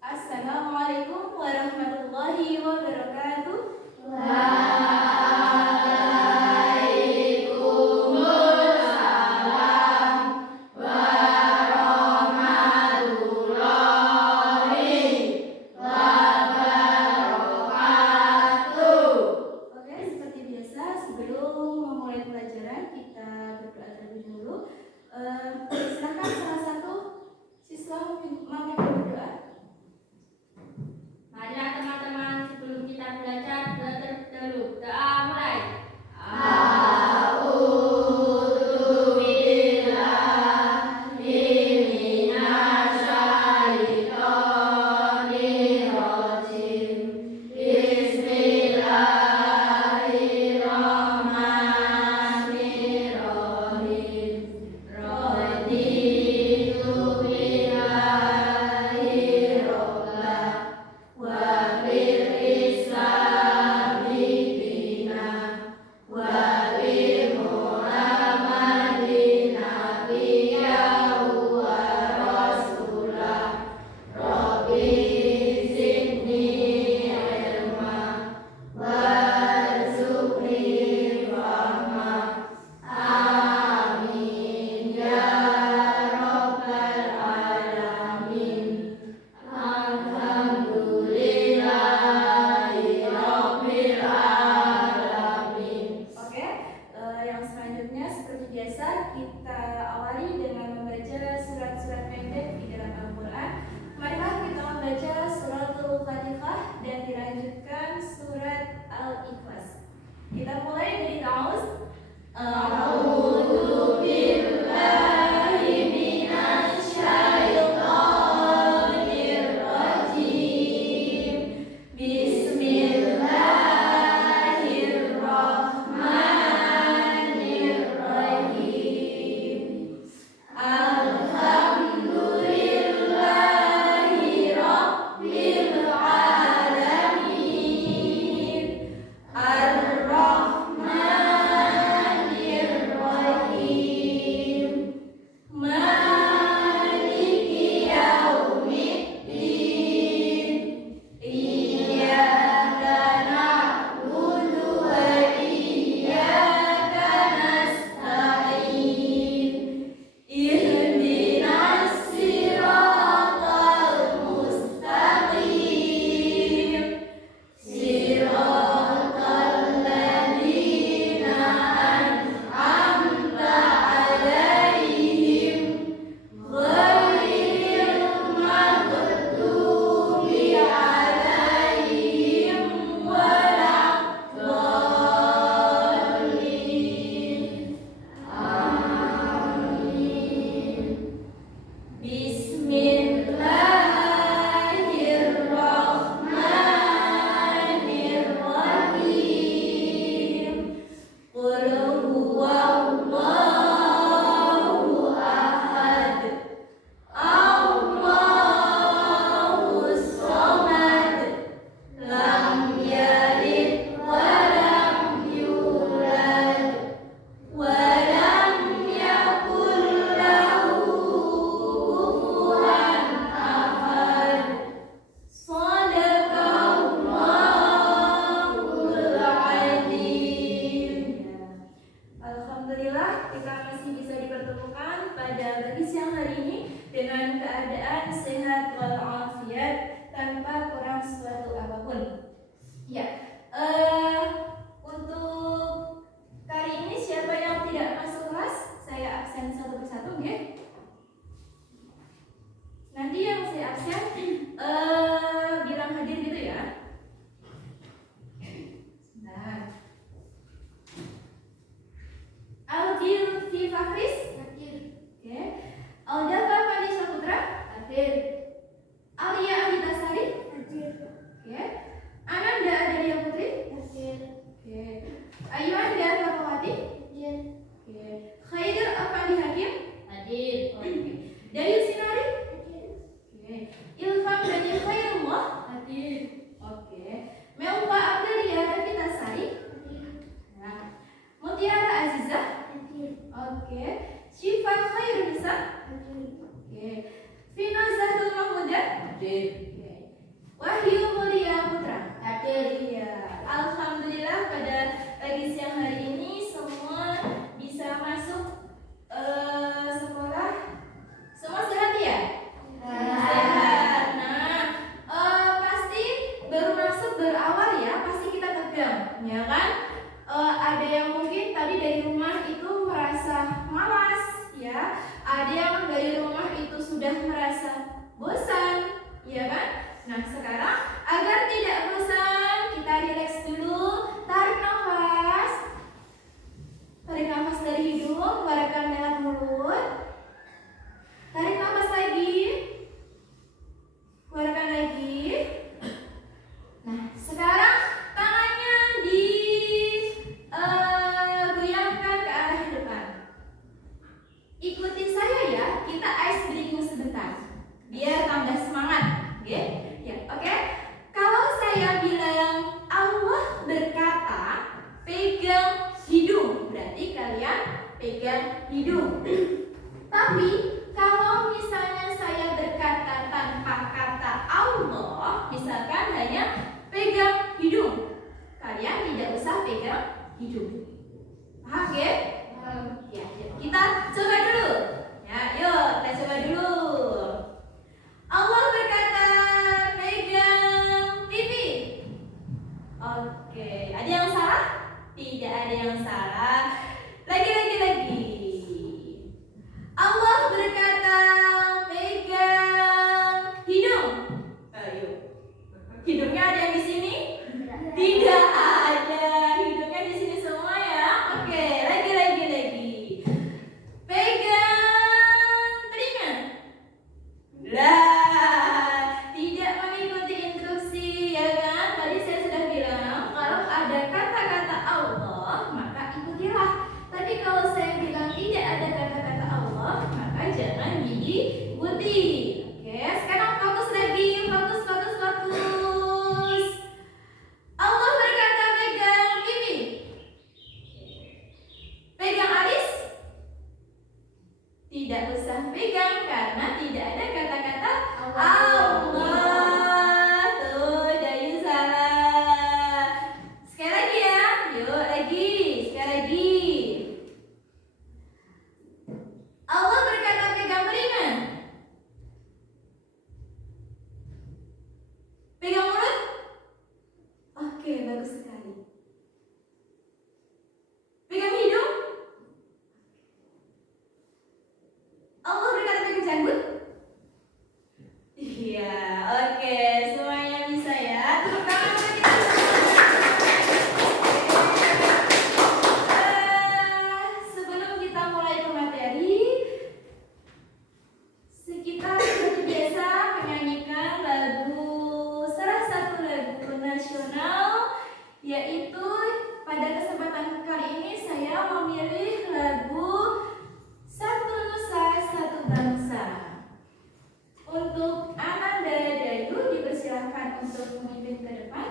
Assalamualaikum warahmatullahi wabarakatuh. Oke, seperti biasa sebelum memulai pelajaran kita berdoa terlebih dahulu. Silakan salah satu siswa memimpin berdoa. Marilah teman-teman, sebelum kita belajar terlebih dahulu. Doa mulai. Oke, yang selanjutnya seperti biasa kita awali dengan membaca surat-surat pendek di dalam Al-Quran. Marilah kita membaca suratul Fatihah dan dilanjutkan surat Al-Ikhlas. Kita mulai dari ta'awuz. A'udzu billahi minasyaitonir rajim. Bismillahirrahmanirrahim. Alhamdulillahi rabbil alamin. Ar-Rahmanir-Rahim. Maliki yaumiddin. Iyyaka na'budu wa iyyaka nasta'in. Ihdinas siratal mustaqim. Siratal ladzina an'amta 'alaihim ghairil maghdubi 'alaihim waladdallin. Amin. Bismillahirrahmanirrahim. Qul huwallahu ahad. Allahus shomad. Lam yalid wa lam yulad wa lam yakul lahu kufuwan ahad. Shadaqallahul adzim. Alhamdulillah kita masih bisa dipertemukan pada pagi siang hari ini dengan keadaan sehat walafiat tanpa kurang suatu apapun. Ya, untuk kali ini siapa yang tidak masuk kelas saya absen satu persatu ya. Nanti yang saya absen bilang hadir gitu ya. Nah, Aldil Lutfi Fakhris hadir. Oke. Aldafa Fani Saputra hadir. Alia Anitasari hadir. Oke. Ananda Adalia Putri hadir. Oke. Ayu Anda Fatmawati hadir. Oke. Khairil Afandi Hakim hadir. Oke. Dayu Sinari hadir. Oke. Ilfam Dani Khairullah hadir. Oke. Melva Abdalia Rafitasari hadir. Nah, Mutiara Azizah hadir. Oke. Syifa Khairunisa hadir. Oke. Vina Zahrul Mahmuda hadir. Oke. Wahyu Mulia Putra. Hadir. Iya, alhamdulillah pada pagi siang hari ini semua bisa masuk sekolah. Semua sehat ya? Sehat. Nah, pasti baru masuk baru awal ya, pasti kita tegang, ya kan? Ada yang mungkin tadi dari rumah itu merasa malas, ya. Ada yang dari rumah itu sudah merasa bosan, ya kan? Nah, sekarang agar tidak bosan, kita rileks dulu. Tarik nafas. Tarik nafas dari hidung, keluarkan lewat mulut. Tarik nafas lagi. Keluarkan lagi. Nah, sekarang tangannya goyangkan ke arah depan. Ikuti saya ya, kita ice breathing sebentar biar tambah semangat, oke? Ya, oke. Kalau saya bilang Allah berkata, pegang hidung, berarti kalian pegang hidung. Tapi kalau misalnya saya berkata tanpa kata Allah, misalkan hanya pegang hidung, kalian tidak usah pegang hidung. Paham ya? Ya, kita coba dulu. Ya, yuk kita coba dulu. Allah berkata, pegang pipi. Oke, ada yang salah? Tidak ada yang salah. Lagi. Allah berkata, pegang hidung. Ayo. Hidungnya ada yang di sini? Tidak ada. Hidungnya di sini semua ya. Oke, lagi. Pegang telinga. Lah, tidak mengikuti instruksi ya kan? Tadi saya sudah bilang kalau ada kata-kata Allah maka ikutilah. Tapi kalau saya bilang tidak ada kata-kata Allah maka jangan diikuti. Oke, sekarang fokus lagi, fokus. Allah berkata pegang pipi. Pegang alis? Tidak usah pegang karena tidak ada kata-kata Allah. Tuh, Dayu salah. Sekali lagi ya. Yuk lagi. Sekali lagi. Allah berkata pegang telinga. Pegang mulut. Oke, bagus sekali. Pegang hidung. Allah berkata pegang janggut. Iya, oke, semuanya bisa ya. Tepuk tangan untuk kita. Sebelum kita mulai ke materi, kita seperti biasa menyanyikan salah satu lagu nasional, yaitu pada kesempatan kali ini saya memilih lagu Satu Nusa Satu Bangsa. Untuk Ananda Dayu dipersilahkan untuk memimpin ke depan.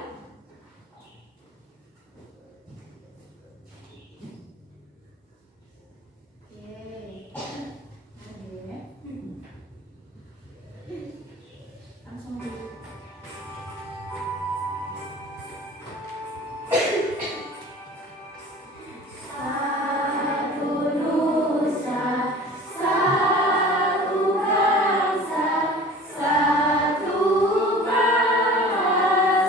Langsung dulu. Satu Nusa, satu bangsa, satu bahasa.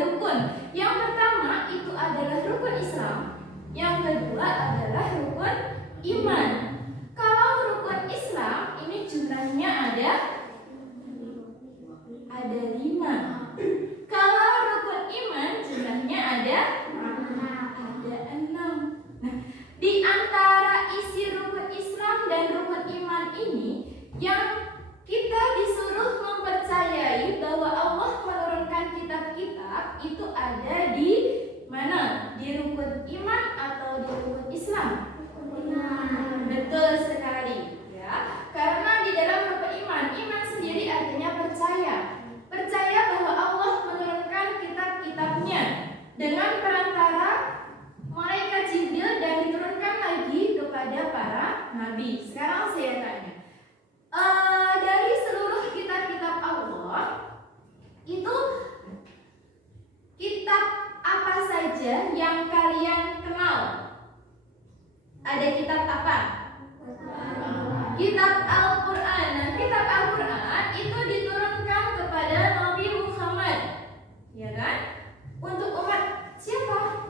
rukun. Yang pertama itu adalah rukun Islam, yang kedua adalah rukun iman. Kalau rukun Islam ini jumlahnya ada 5. Kalau rukun iman jumlahnya ada 6. Nah, di antara isi rukun Islam dan rukun iman ini, yang kita disuruh mempercayai bahwa Allah menurunkan kitab-kitab itu ada di mana? Di rukun iman atau di rukun Islam? Betul sekali, ya. Karena di dalam rukun iman, iman sendiri artinya percaya. Percaya bahwa Allah menurunkan kitab-kitabnya dengan perantara malaikat Jibril dan diturunkan lagi kepada para nabi. Sekarang saya tanya, dari seluruh kitab-kitab Allah itu kitab apa saja yang kalian kenal? Ada kitab apa? Kitab Al-Quran. Nah, kitab Al-Quran itu diturunkan kepada Nabi Muhammad, ya kan? Untuk umat siapa?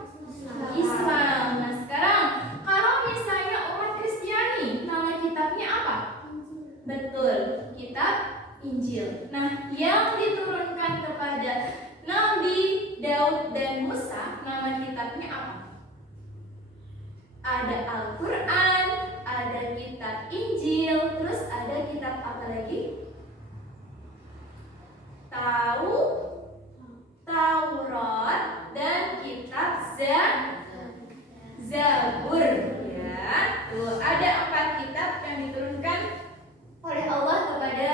Islam. Nah, sekarang kalau misalnya umat Kristiani, nama kitabnya apa? Betul, kitab Injil. Nah, yang diturunkan kepada Nabi Daud dan Musa, nama kitabnya apa? Ada Al-Quran, ada kitab Injil, terus ada kitab apa lagi? Taurat dan kitab Zabur, ya. Tuh, ada 4 kitab yang diturunkan oleh Allah kepada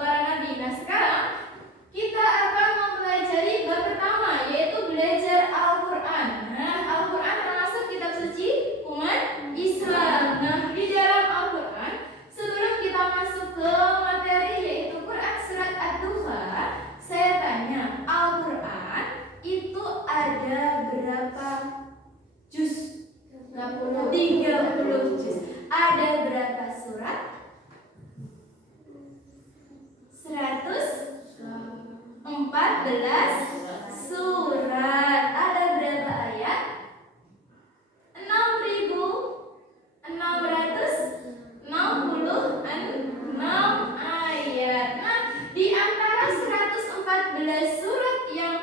para nabi. Nah, sekarang kita akan mempelajari bab pertama, yaitu belajar Al-Quran. Nah, Al-Quran termasuk kitab suci umat Islam. Nah, di dalam Al-Quran, sebelum kita masuk ke materi yaitu Quran surat Ad-Duha, saya tanya, Al-Quran itu ada berapa juz? 30 juz. Ada berapa surat? 114 surat. Ada berapa ayat? 6.666 ayat. Nah, di antara 114 surat yang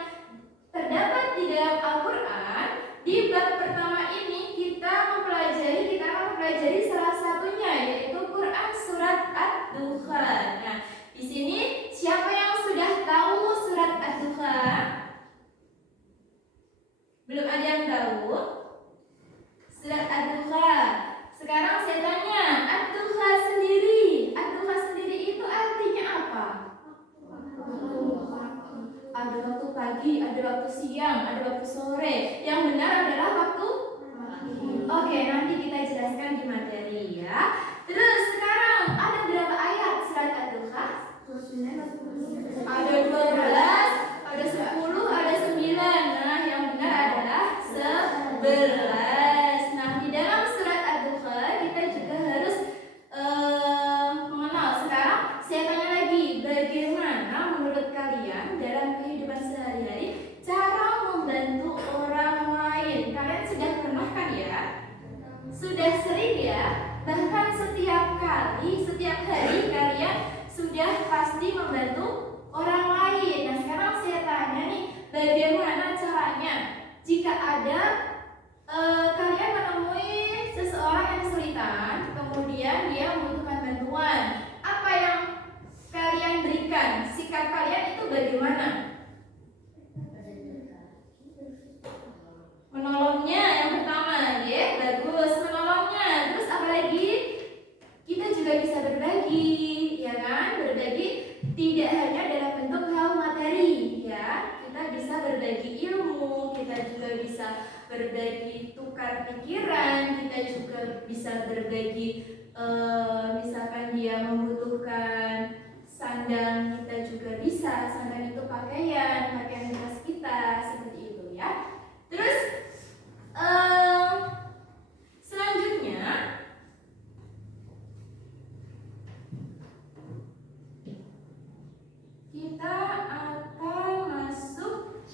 terdapat di dalam Al-Quran, di bab pertama ini kita akan mempelajari salah satunya, yaitu Quran surat Ad-Duha. Nah, di sini siapa yang sudah tahu surat Ad-Duha? Belum ada yang tahu? Surat Ad-Duha. Sekarang saya tanya, Ad-Duha sendiri itu artinya apa? Ada waktu pagi, ada waktu siang, ada waktu sore. Yang benar adalah waktu Oke, nanti kita jelaskan di materi, ya. Terus sekarang ada berapa ayat surat Ad-Duha? Ada 12, ada 10, ada 9. Nah, yang benar adalah 11. Nah, di dalam surat Ad-Duha kita juga harus mengenal. Sekarang saya tanya lagi, bagaimana menurut kalian dalam kehidupan sehari-hari cara membantu orang lain? Kalian sudah pernah kan, ya? Sudah sering, ya? Bahkan setiap hari kalian sudah pasti membantu orang lain. Nah, sekarang saya tanya nih, bagaimana caranya jika ada kalian menemui seseorang yang kesulitan, kemudian dia membutuhkan bantuan, apa yang kalian berikan? Sikap kalian itu bagaimana? Menolongnya yang pertama, ya, bagus, menolongnya. Terus apa lagi? Kita juga bisa berbagi, ya kan? Berbagi tidak hanya dalam bentuk hal materi, ya. Kita bisa berbagi ilmu, kita juga bisa berbagi tukar pikiran, kita juga bisa berbagi misalkan dia membutuhkan sandang, kita juga bisa. Sandang itu pakaian bekas kita, seperti itu, ya. Terus selanjutnya kita akan masuk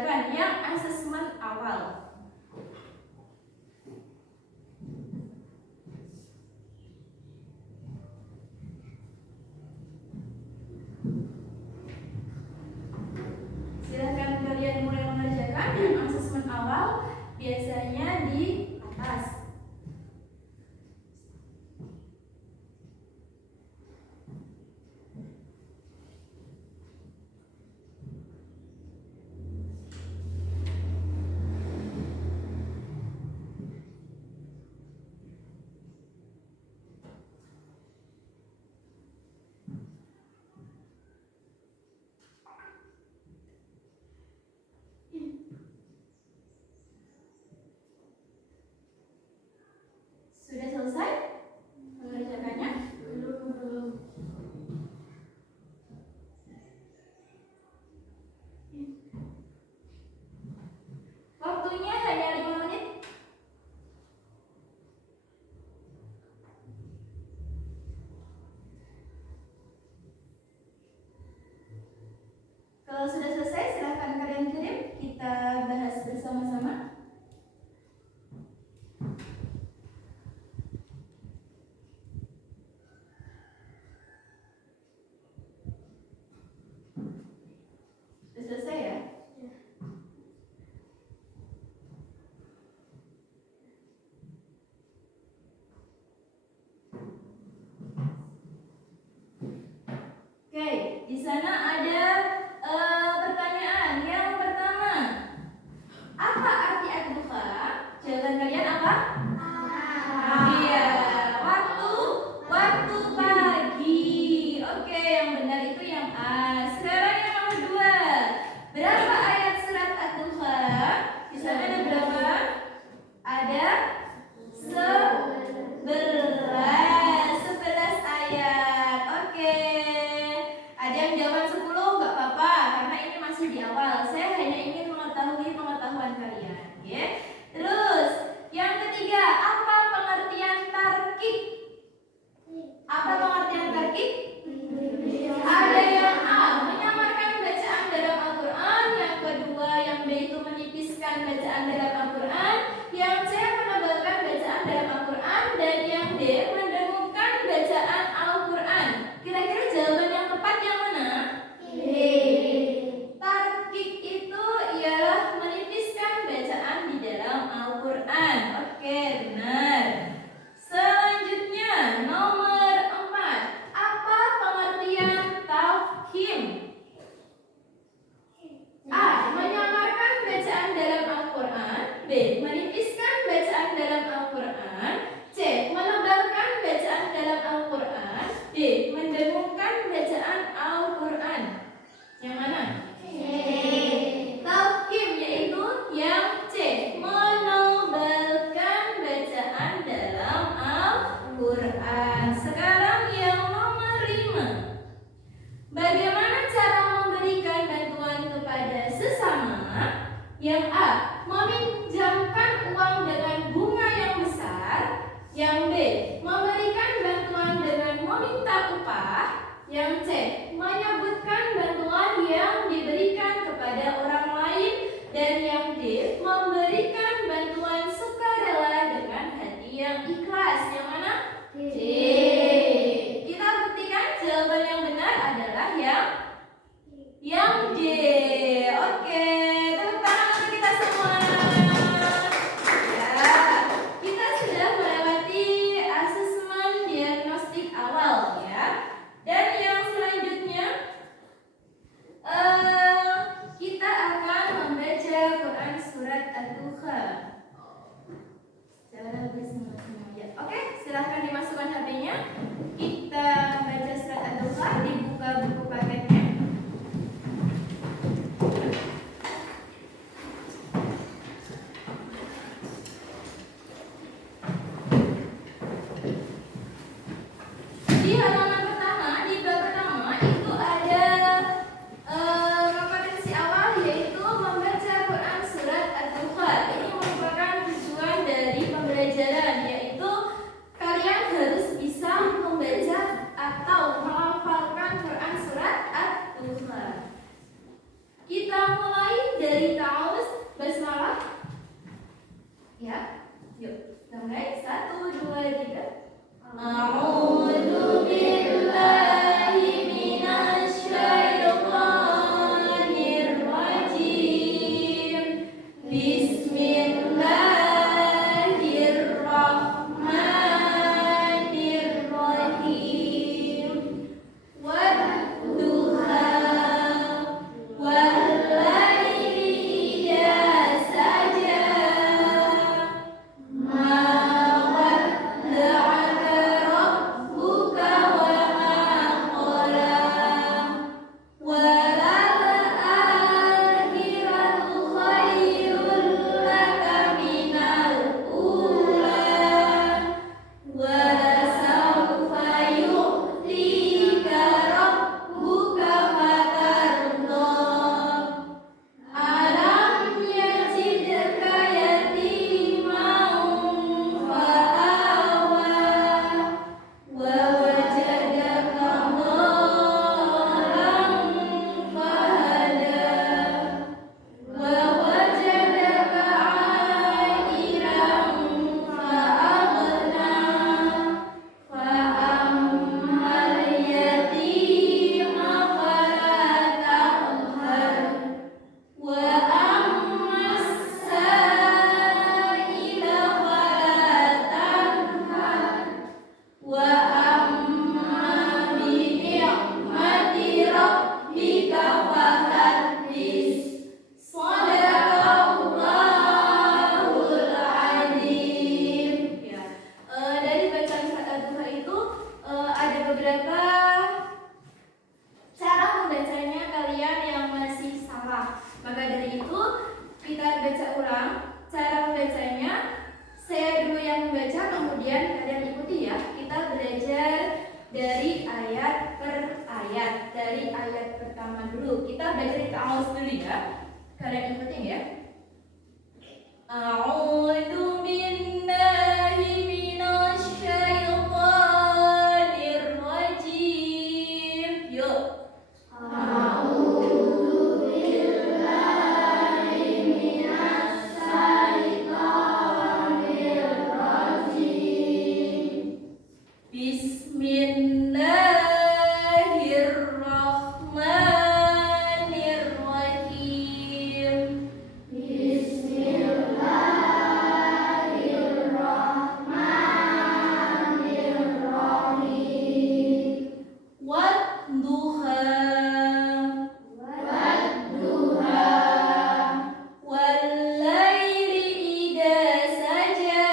mengerjakan yang asesmen awal. Silahkan kalian mulai mengerjakan yang asesmen awal, biasanya di atas. Sudah selesai mengerjakannya? Belum. Waktunya hanya 5 menit. Kalau sudah selesai, silahkan kalian kirim. Kita bahas bersama-sama. Sudah selesai ya? Oke, di sana ada beberapa cara membacanya kalian yang masih salah. Maka dari itu kita baca ulang cara membacanya. Saya dulu yang membaca, kemudian kalian ikuti ya. Kita belajar dari ayat per ayat. Dari ayat pertama dulu. Kita belajar di ta'awuz dulu ya. Kalian ikutin ya. A'udzu billahi minasy syaithanir rajim. Yuk. Bismillahirrahmanirrahim. Wadduha. Wallaili idza saja.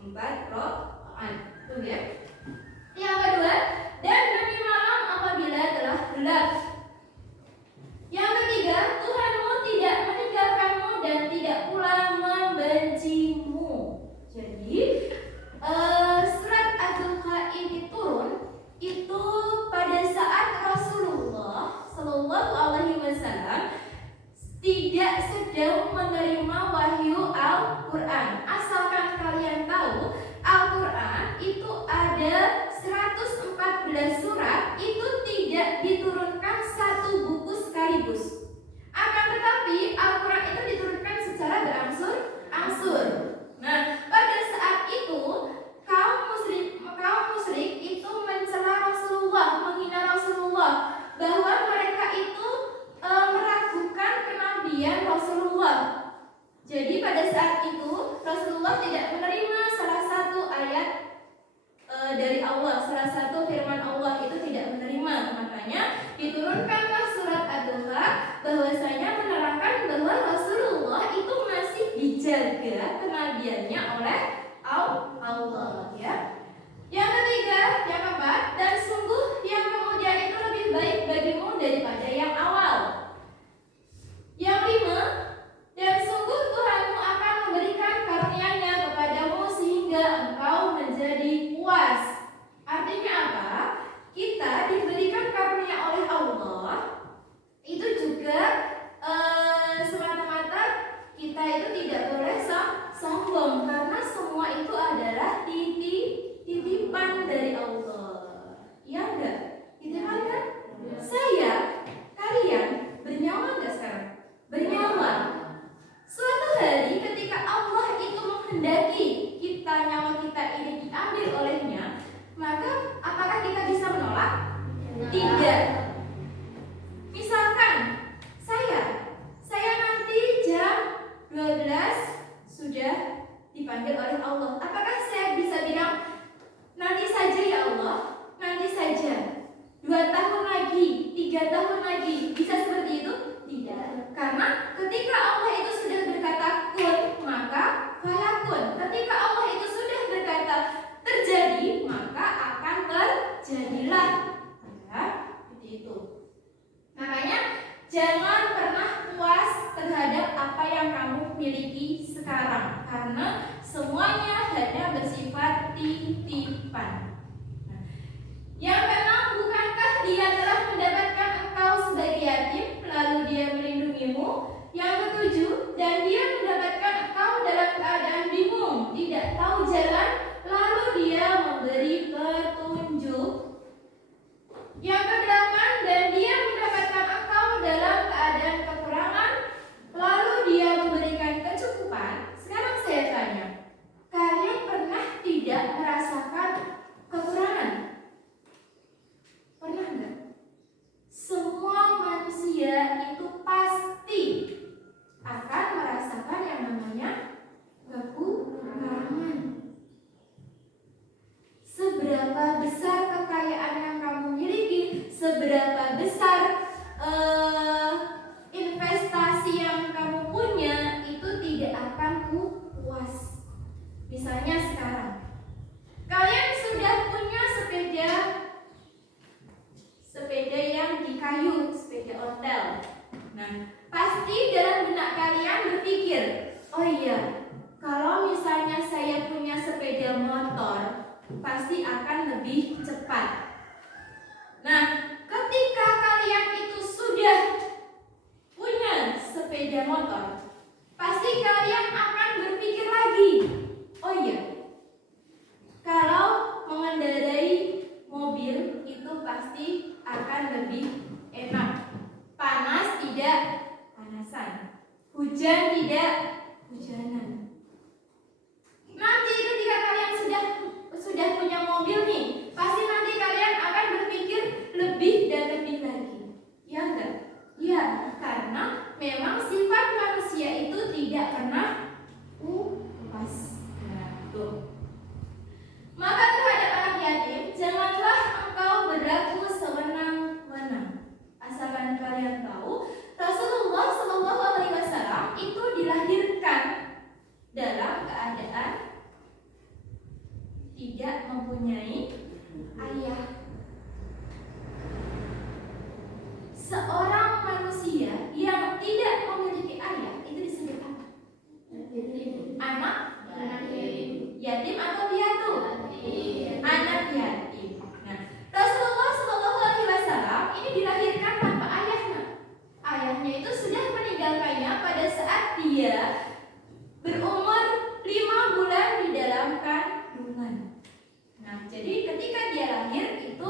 4 rakaat. Tuh ya. Yang kedua, dan demi malam apabila telah gelap. Yang ketiga, Tuhanmu tidak meninggalkanmu dan tidak pula membencimu. Jadi surat Ad-Duha ini turun itu pada saat Rasulullah Shallallahu Alaihi Wasallam tidak sedang menerima wahyu Al-Quran. Asalkan kalian tahu, Al-Quran itu ada 114 surat, itu tidak diturunkan satu buku sekaligus. Akan tetapi Al-Quran itu diturunkan secara berangsur-angsur. Nah, pada saat itu kaum musyrik itu mencela Rasulullah, menghina Rasulullah, bahwa mereka itu meragukan kenabian Rasulullah. Jadi pada saat itu Rasulullah tidak menerima salah satu ayat dari Allah, salah satu firman Allah itu tidak menerima. Makanya diturunkanlah surat Ad-Duha bahwasanya menerangkan bahwa Rasulullah itu masih dijaga kenabiannya oleh Allah ya. Yang ketiga, yang keempat, dan sungguh yang kemudian itu lebih baik bagimu daripada yang awal. Yang lima, dan sungguh Tuhanmu akan memberikan karunia-Nya kepadamu sehingga engkau menjadi puas. Artinya apa? Kita diberikan karunia oleh Allah itu juga semata-mata kita itu tidak boleh sombong, karena semua itu adalah titipan dari Allah. Iya enggak? Titipan kan? Saya, kalian bernyawa enggak sekarang? Bernyawa. Suatu hari ketika Allah itu menghendaki nyawa kita ini diambil olehnya, maka apakah kita bisa menolak? Tidak. Misalkan saya nanti jam 12 sudah dipanggil oleh Allah. Apakah saya bisa bilang nanti saja ya Allah, nanti saja, 2 tahun lagi, 3 tahun lagi, bisa seperti itu? Tidak. Karena ketika Allah itu sudah berkata kun, maka fayakun. Ketika Allah itu sudah berkata terjadi, maka akan terjadilah. Ya, seperti itu. Makanya jangan pernah puas terhadap apa yang kamu miliki sekarang, karena semuanya hanya bersifat titipan. Yang keenam, bukankah Dia telah mendapatkan engkau sebagai yatim, lalu Dia melindungimu? Yang ketujuh, dan Dia mendapatkan engkau dalam keadaan bingung, tidak tahu jalan, lalu Dia memberi petunjuk. Yang kedelapan, dan Dia mendapatkan engkau dalam keadaan kekurangan, lalu Dia memberikan kecukupan. Sekarang saya tanya, kalian pernah tidak merasakan kekurangan? Pernah enggak? Semua manusia itu pasti akan merasakan yang namanya kekurangan. Seberapa besar kekayaan yang kamu miliki, seberapa besar investasi yang kamu punya, itu tidak akan puas. Misalnya sekarang kalian sudah punya sepeda yang di kayu, sepeda ontel. Nah, pasti dalam benak kalian berpikir, oh iya, kalau misalnya saya punya sepeda motor, pasti akan lebih cepat. Nah, ketika kalian itu sudah punya sepeda motor, pasti kalian akan berpikir lagi, oh iya, kalau mengendarai mobil itu pasti akan lebih enak. Panas tidak panasan, hujan tidak hujanan. Nanti ketika kalian sudah punya mobil nih, pasti nanti kalian akan berpikir lebih dan lebih lagi. Ya enggak? Ya, karena memang sifat manusia itu tidak pernah puas. Nah, tuh. Maka terhadap anak yatim, janganlah engkau berlaku sewenang-wenang. Asalkan kalian tahu, Rasulullah Shallallahu Alaihi Wasallam itu dilahirkan dalam keadaan seorang manusia yang tidak memiliki ayah itu disebut apa? Anak yatim atau piatu? Anak yatim. Nah, Rasulullah Shallallahu Alaihi Wasallam ini dilahirkan tanpa ayahnya. Ayahnya itu sudah meninggalkannya pada saat dia berumur 5 bulan di dalam kandungan. Nah, jadi ketika dia lahir itu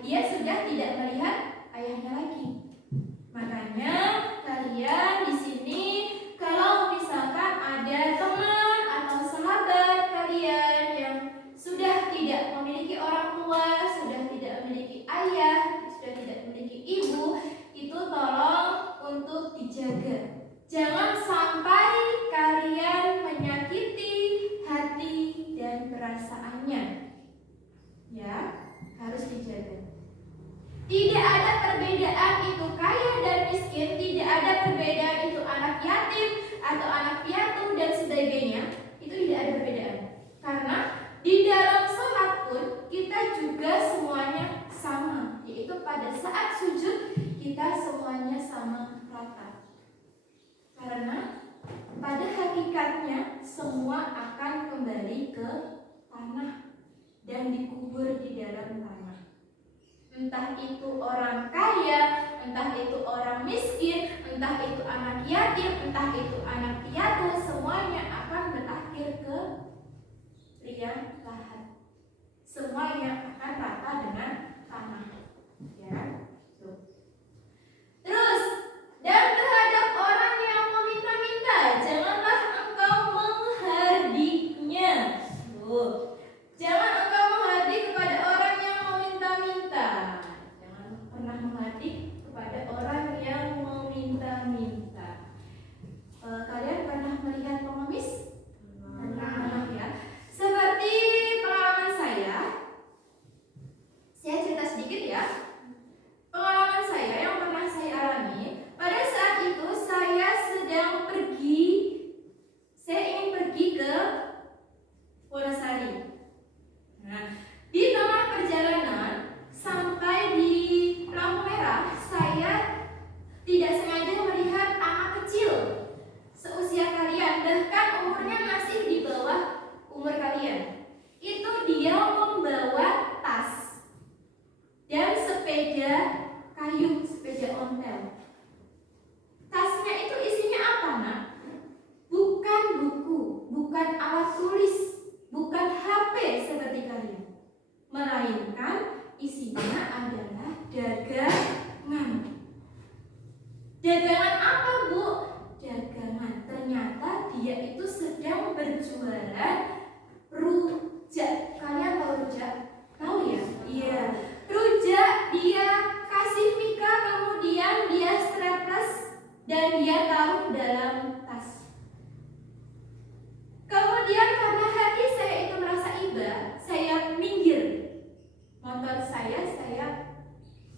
dia sudah tidak melihat ayahnya lagi. Makanya kalian di sini kalau misalkan ada teman atau sahabat kalian yang sudah tidak memiliki orang tua, sudah tidak memiliki ayah, sudah tidak memiliki ibu, itu tolong untuk dijaga. Jangan sampai kalian menyakiti hati dan perasaannya. Ya, harus dijaga. Tidak ada perbedaan itu kaya dan miskin, tidak ada perbedaan itu anak yatim atau anak piatu dan sebagainya. Itu tidak ada perbedaan. Karena di dalam sholat pun kita juga semuanya sama, yaitu pada saat sujud kita semuanya sama rata. Karena pada hakikatnya semua akan kembali ke tanah dan dikubur di dalam tanah. Entah itu orang kaya, entah itu orang miskin, entah itu anak yatim, entah itu anak piatu, semuanya akan berakhir ke liang lahat. Semuanya akan rata dengan tanah. Ya. Terus, dan terhadap orang yang meminta-minta, janganlah engkau menghardiknya. Jangan engkau menghardik kepada orang yang meminta-minta. Jangan pernah menghardik kepada orang yang meminta-minta. Kalian pernah melihat pengemis? Pernah ya. Seperti pengalaman saya cerita sedikit ya. Pengalaman saya yang pernah saya alami, pada saat itu saya sedang pergi, saya ingin pergi ke Wonosari. Nah, di tengah perjalanan sampai di lampu merah, saya tidak sengaja melihat anak kecil seusia kalian, bahkan umurnya masih di bawah umur kalian. Itu dia membawa tas dan sepeda kayu, sepeda ontel. Tasnya itu isinya apa, nak? Bukan buku, bukan alat tulis, bukan HP seperti kalian, melainkan isinya adalah dagangan. Dagangan apa, Bu? Dagangan. Ternyata dia itu sedang berjualan rujak. Kalian tahu rujak? Tahu ya? Iya. Rujak dia kasih mika, kemudian dia strapless dan dia taruh dalam tas. Kemudian karena hati saya itu merasa iba, saya minggir. Motor saya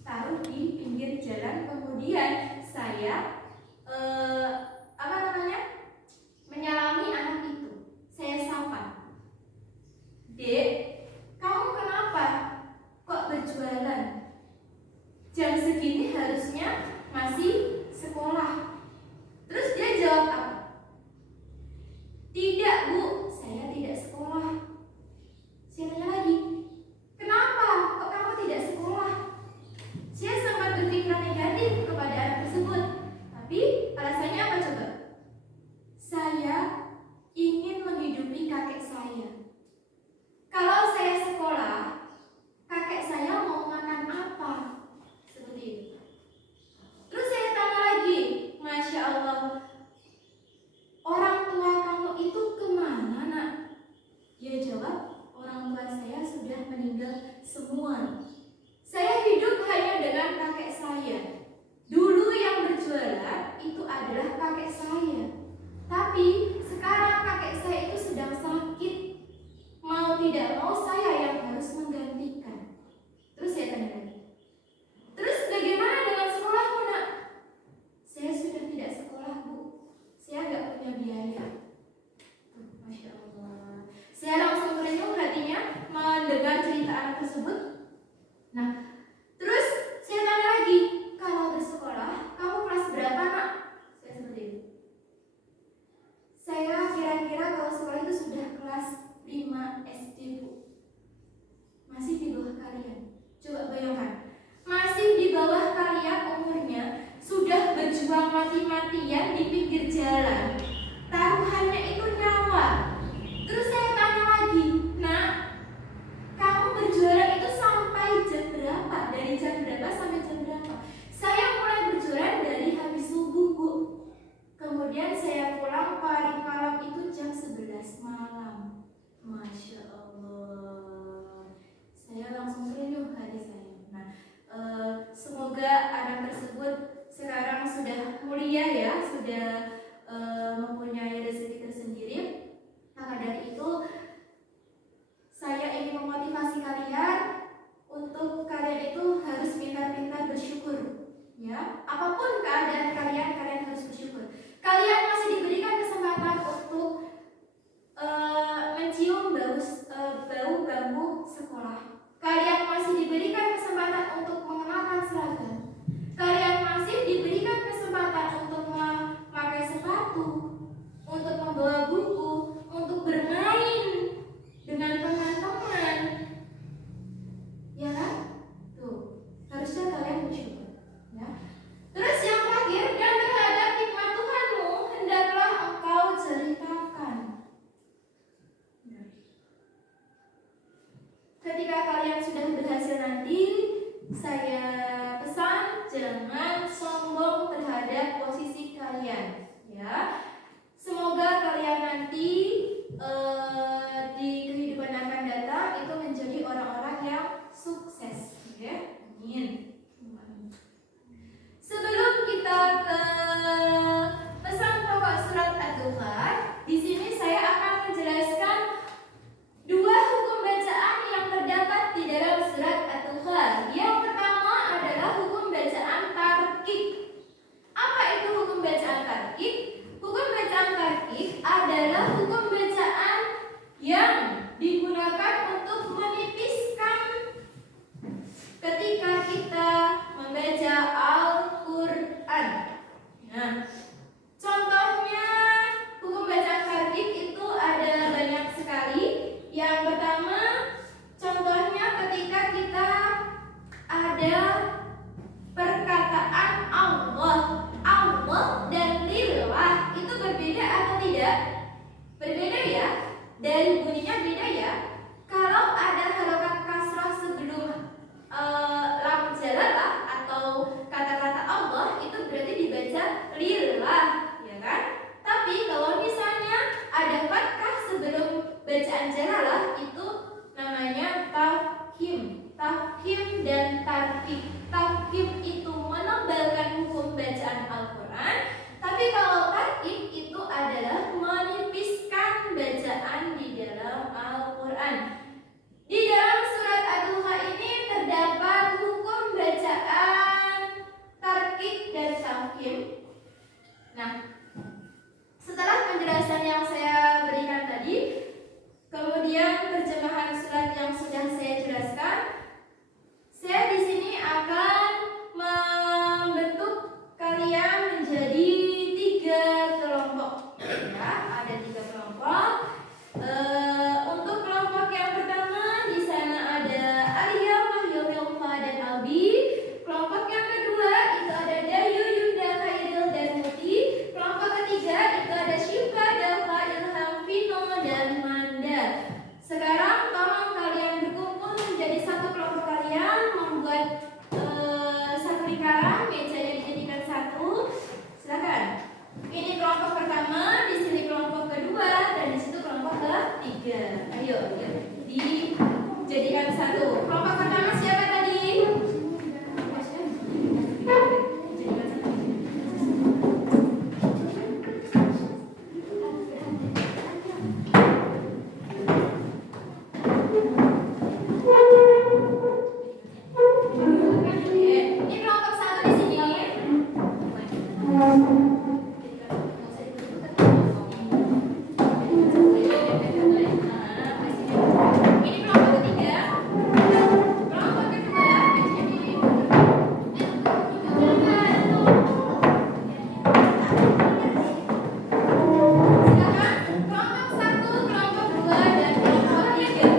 taruh di pinggir jalan, kemudian saya sudah mempunyai rezeki tersendiri. Maka dari itu saya ingin memotivasi kalian untuk kalian itu harus pintar-pintar bersyukur. Ya, apapun keadaan kalian, kalian harus bersyukur. Kalian masih diberikan kesempatan untuk mencium bau bambu sekolah. Kalian masih diberikan kesempatan untuk mengenakan seragam. Kalian masih diberikan kesempatan untuk memakai sepatu, untuk membawa buku, untuk bermain dengan teman-teman. Ya kan? Tuh, harusnya kalian bersyukur. Ya. Terus yang terakhir, dan terhadap nikmat Tuhanmu hendaklah engkau ceritakan. Ketika kalian sudah berhasil nanti, saya pesan jangan sombong terhadap posisi kalian. Ya, semoga kalian nanti di kehidupan akan datang itu menjadi orang-orang yang sukses. Ya, amin. Sebelum kita ke pesan pokok surat Ad-Dukhan, di sini saya akan menjelaskan dua hukum bacaan yang terdapat di dalam surat Ad-Dukhan. Yang pertama adalah hukum bacaan tarkik. Apa itu hukum bacaan tarkik? Hukum bacaan tarkik adalah hukum bacaan yang digunakan untuk menipiskan ketika kita membaca Al-Quran. Nah, contohnya hukum bacaan tarkik itu ada banyak sekali. Yang pertama, contohnya ketika kita ada perkataan Allah dan lillah, itu berbeda atau tidak? Berbeda ya, dari bunyinya beda ya. Kalau ada harokat kasrah sebelum lam jalalah atau kata-kata Allah, itu berarti dibaca lillah, ya kan? Tapi kalau misalnya ada fathah sebelum bacaan jalalah, itu namanya tafkhim dan tarkik. Tafkhim itu menebalkan hukum bacaan Al-Quran, tapi kalau tarkik itu adalah menipiskan bacaan di dalam Al-Quran. Di dalam surat Ad-Duha ini terdapat hukum bacaan tarkik dan tafkhim. Nah, setelah penjelasan yang saya berikan tadi, kemudian terjemahan surat yang sudah saya jelaskan, saya di sini akan membentuk kalian menjadi 3 kelompok. Ya, ada 3 kelompok. Untuk kelompok yang pertama di sana ada Alia, Mahyo, Relfa, dan Albi. Kelompok yang kedua itu ada Dayu, Yunda, Khairil, dan Muti. Kelompok ketiga itu ada Syifa, Delva, Ilham, Vino, dan Manda. Sekarang tolong kalian berkumpul menjadi satu kelompok kalian, membuat satu lingkaran, mejanya dijadikan satu. Silakan. Ini kelompok pertama, di sini kelompok kedua, dan di situ kelompok ketiga. Ayo, dijadikan satu. Kelompok pertama siapa tadi? Jadikan satu. Ini kelompok satu di sini. Ini kelompok ketiga. Kelompok kedua. Silakan. Kelompok satu, kelompok dua, dan kelompok tiga.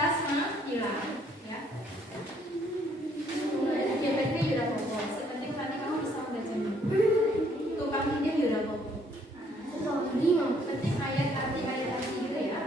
tasma hilang, ya. JPT udah popo. Sepenting nanti kamu bisa membacanya. Tukang hidung udah popo. Penting ayat arti juga ya.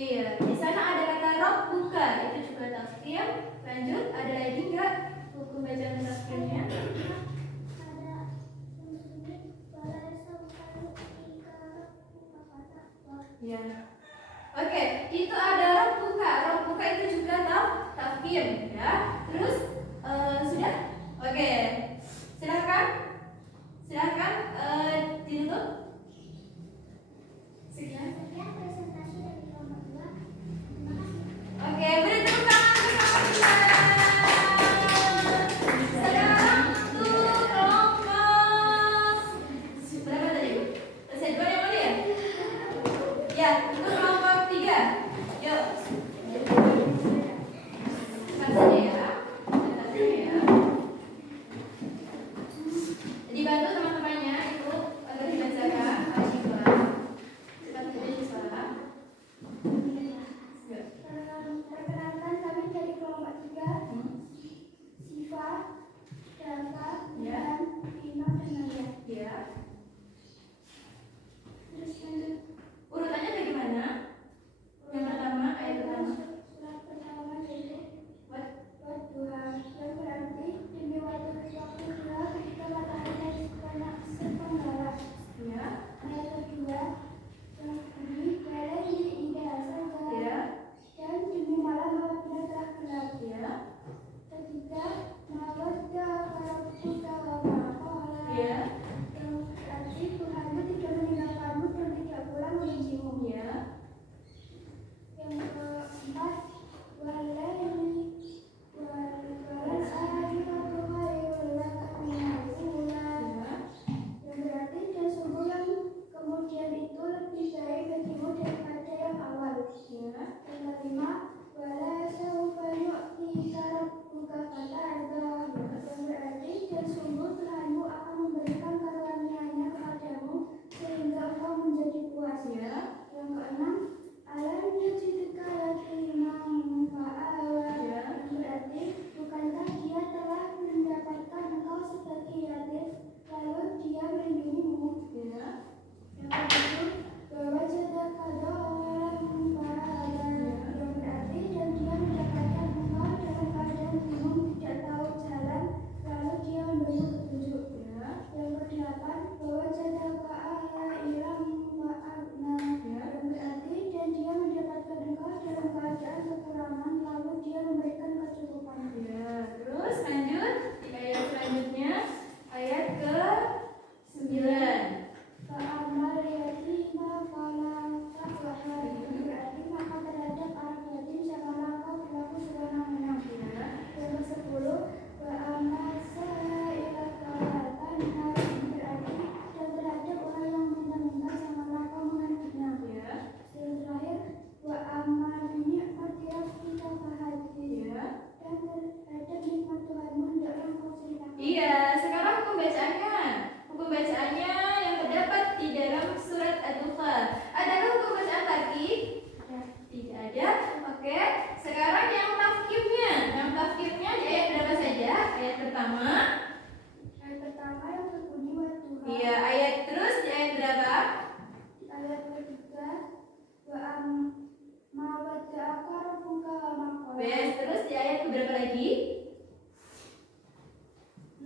Iya, di sana ada kata rabbuka, itu juga tafkhim. Lanjut, ada lagi nggak hukum bacaan tafkhimnya? Ya. Oke, itu ada rabbuka. Rabbuka itu juga tafkhim, ya. Terus sudah? Oke. Silakan. Silakan ditutup. Sekian. Oke, beri tepuk tangan bersama kita. Sekarang untuk kelompok berapa tadi? Selesai 2 yang mana ya? Ya, untuk kelompok 3. Yuk. Cepat saja ya. Cepat saja ya. Dibantu teman-temannya itu agar dibacakan Al-Ikhlas. Cepat saja siswa. Perkenalkan kami dari kelompok 3. Siva, Dava, dan Vino dan Naya. Ya. Terus lanjut. Urutannya bagaimana? Yang pertama, ayat pertama. Surat pertama yaitu Wadduha. yang berarti demi waktu duha ketika matahari sepenggalan. Ya. Ayat kedua yang bunyi walaihi idza saja. Ya. Dan demi malam apabila telah gelap. Ya. Ketiga, mawadda rabbuka wa ma'qala. Ya. Yang berarti Tuhanmu tidak meninggalkanmu dan tidak pula membencimu. Ya. Yang keempat, walaihi wal akhiratu khairul laka minal ula. Ya. Yang berarti dan sungguh yang kemudian itu lebih baik bagimu daripada yang awal. Ya. Yang kelima, wala sawfa yu'tika rabbuka fatarda. Yang berarti dan sungguh Tuhanmu akan memberikan karunia-Nya kepadamu sehingga engkau menjadi puas. Ya. Yang keenam, alam yajidka yatimam fa'awa. Ya. Yang berarti bukankah dia telah mendapatkan engkau sebagai yatim lalu dia melindungimu. Ya. Yang ketujuh, wawajadaka dhalam fa'ada. Yang berarti dan dia mendapatkan engkau dalam keadaan bingung tidak tahu jalan lalu dia memberi petunjuk. Ya. Yang kedelapan, wawajadaka ailam fa'agna. Ya. Yang berarti dan dia mendapatkan engkau dalam keadaan kekurangan lalu dia memberikan kecukupan. Ya. Terus lanjut di ayat selanjutnya, ayat ke-9. Fa'amal yatima fala taqhar. Yang berarti maka terhadap anak yatim janganlah kau berlaku sewenang-wenang. Ya. Yang ke-10, wa'amal sa'ila fala tanhar. Yang berarti dan terhadap orang yang minta-minta janganlah kau menghargainya. Ya. Yang terakhir, wa'amal binikmati rabbika fahaddits. Ya. Dan terhadap nikmat Tuhanmu hendaklah kau ceritakan. Iya, sekarang hukum bacaannya. Hukum bacaannya yang terdapat di dalam surat Ad-Dukhan. Adakah hukum bacaan tarkib? Tidak ada. Oke. Sekarang yang tafkimnya. Yang tafkimnya di ayat berapa saja? Ayat pertama. Ayat pertama yang berbunyi wadduha. Iya, ayat terus di ayat berapa? Ayat ketiga, ma wadda'aka rabbuka wa ma qala. Bes, terus di ayat berapa lagi?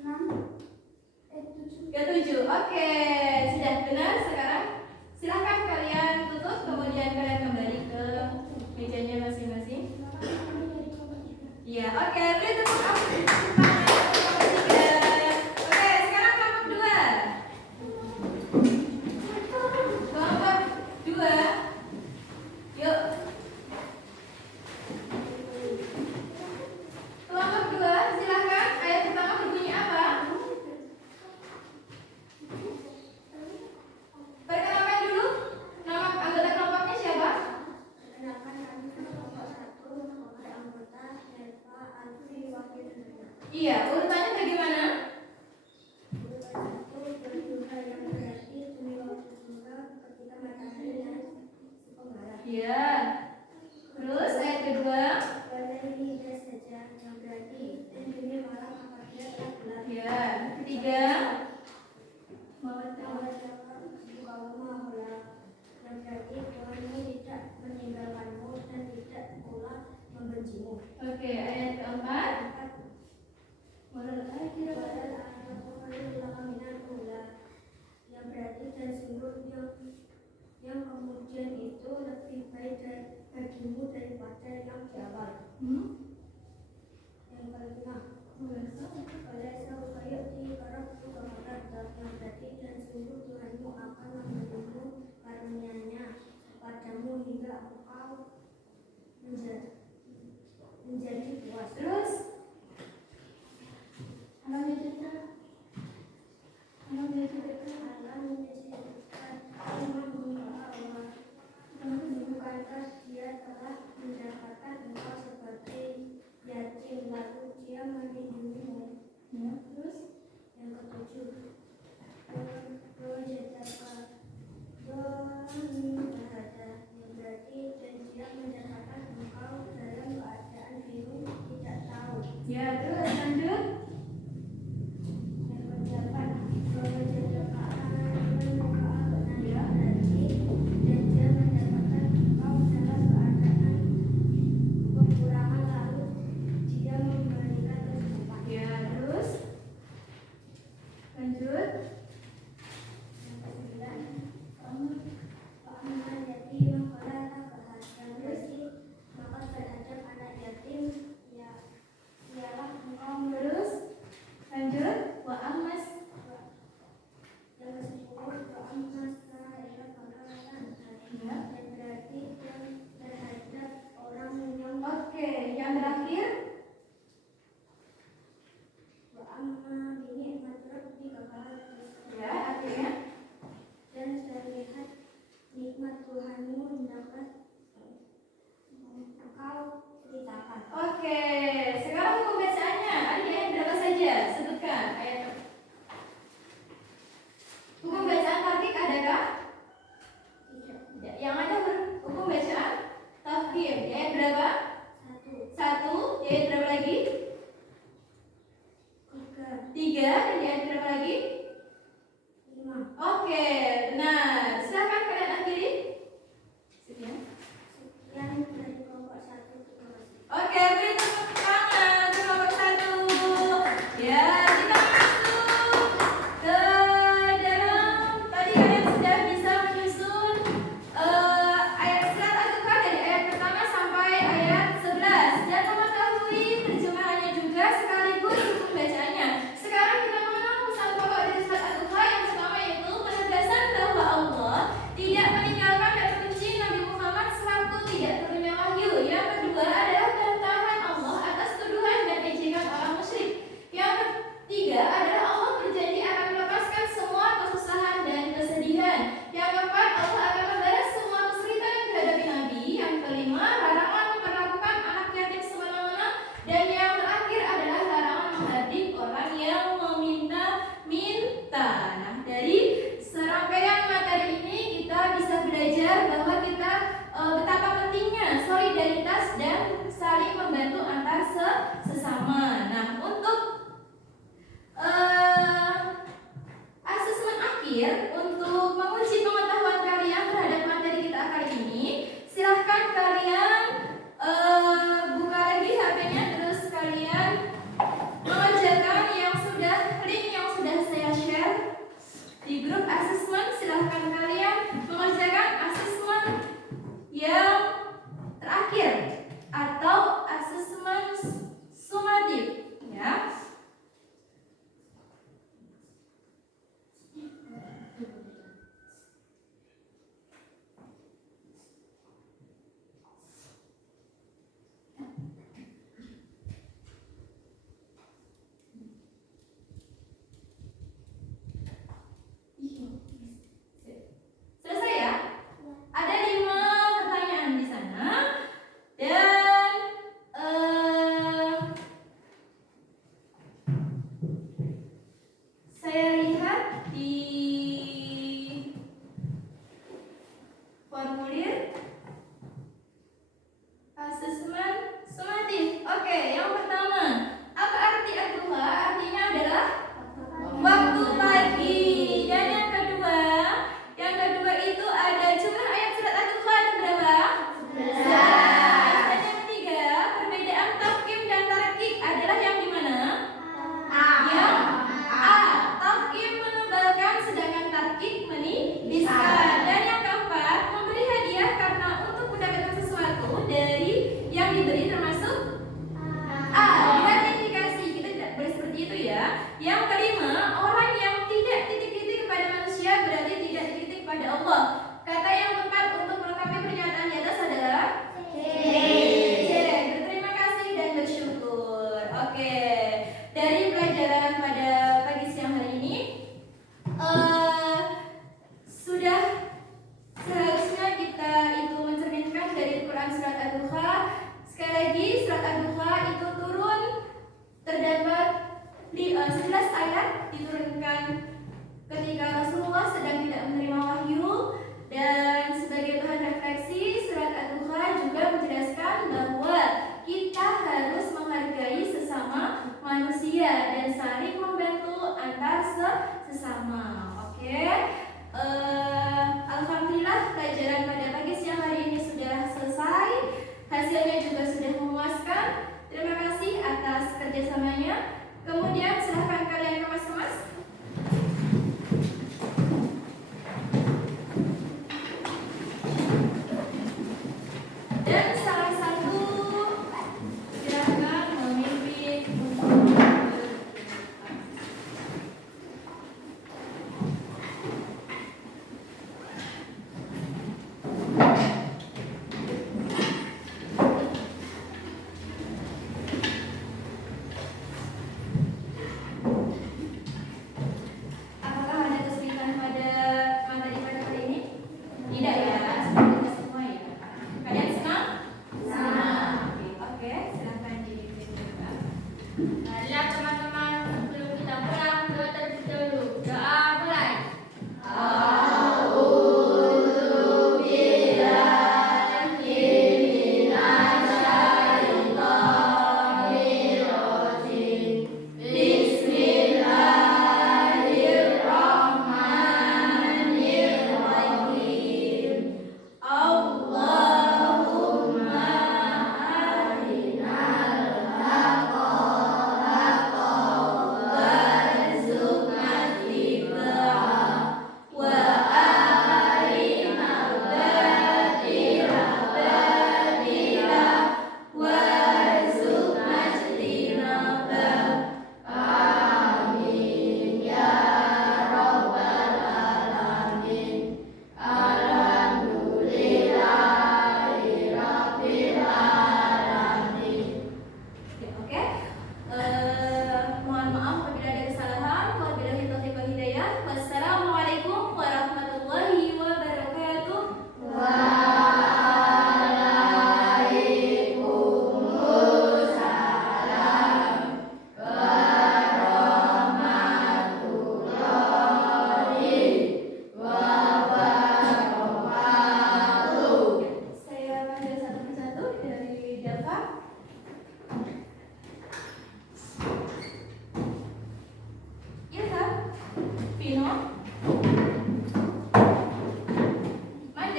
7. Ke-7. Oke, sudah benar sekarang. Silahkan kalian tutup, kemudian kalian kembali ke mejanya masing-masing. Iya, oke, beri tepuk tangan kelompok 3. Oke, sekarang kelompok 2. Kelompok 2. Yuk. Kelompok 2, silahkan. Ayat pertama berbunyi apa? Perkenalkan dulu. Nama anggota kelompoknya siapa? Perkenalkan kami kelompok 1 nomor anggota Eva, Alfi, Wahid, dan Nana. Iya, urutannya bagaimana? Urutan 1 berduha yang berarti demi waktu duha ketika matahari naik sepenggalan. Iya. Terus ayat kedua. Walaihi idza saja yang berarti dan demi malam apabila telah gelap. Iya. Ketiga. Mawaddah buka wa ma'qala. yang berarti Tuhanmu tidak meninggalkanmu dan tidak pula membencimu. Oke, ayat keempat. Yang berarti dan sungguh yang kemudian itu lebih baik bagimu daripada yang di awal. Yang kelima, oleh supaya dikarap yang berarti dan sungguh Tuhanmu akan memberimu karunia-Nya padamu hingga engkau menjadi puas. Terus alam menjadikan bukankah dia telah mendapatkan engkau seperti yatim lalu dia melindungimu. terus Yang ketujuh, yang berarti dan dia mendapatkan engkau dalam keadaan bingung tidak tahu. ya, terus lanjut. Yang kedelapan, berarti dan dia mendapatkan engkau dalam keadaan kekurangan lalu dia memberikan kecukupan. Ya, terus lanjut. Yang kesembilan, Wa'amman yatim fala taqhar. Yang berarti maka terhadap anak yatim ialah engkau Terus lanjut. Wa ammas. yang ke-10 Wa'amman sa'ila fala tanhar. Ya. Yang berarti dan terhadap orang yang Oke, yang terakhir. Wa'amman binikmat rabbika fahaddits. Ya, artinya. Dan terlihat nikmat Tuhanmu hendaklah engkau ceritakan. Oke, sekarang hukum bacaannya. Ada ayat berapa saja? Sebutkan ayat. Hukum bacaan tafkir adakah? Tidak. Yang ada hukum bacaan tafkir. Ayat berapa? 1, 1. Ayat berapa lagi? 3, 3. Dan ayat berapa lagi? 5. Oke, benar. Silakan kalian akhiri. Sekian. Sekian dari kelompok 1. Terima kasih. Oke, beri tepuk tangan untuk kelompok 1. Ya, kita masuk ke dalam. Tadi kalian sudah bisa menyusun ayat surat Al-Baqarah dari ayat pertama sampai ayat 11 dan mengetahui terjemahannya juga sekaligus hukum bacaannya. Sekarang kita mengenal pesan pokok dari surat Al-Baqarah yang pertama yaitu penegasan bahwa Allah tidak meninggalkan dan membenci Nabi Muhammad selaku tidak turunnya wahyu. Yang kedua adalah bantahan Allah atas tuduhan dan ejekan orang musyrik. Yang ketiga adalah Allah berjanji akan melepaskan semua kesusahan dan kesedihan. Yang keempat, Allah akan membalas semua kesulitan yang dihadapi Nabi. Yang kelima, larangan memperlakukan anak yatim semena-mena. Dan yang terakhir adalah larangan menghardik orang yang meminta-minta. Nah, dari serangkaian materi ini kita bisa belajar bahwa kita betapa pentingnya solidaritas dan saling membantu antar sesama. Nah, untuk asesmen akhir untuk menguji pengetahuan kalian terhadap materi kita kali ini, silahkan kalian buka lagi HP-nya, terus kalian mengerjakan link yang sudah saya share di grup asesmen. Silahkan kalian mengerjakan asesmen yang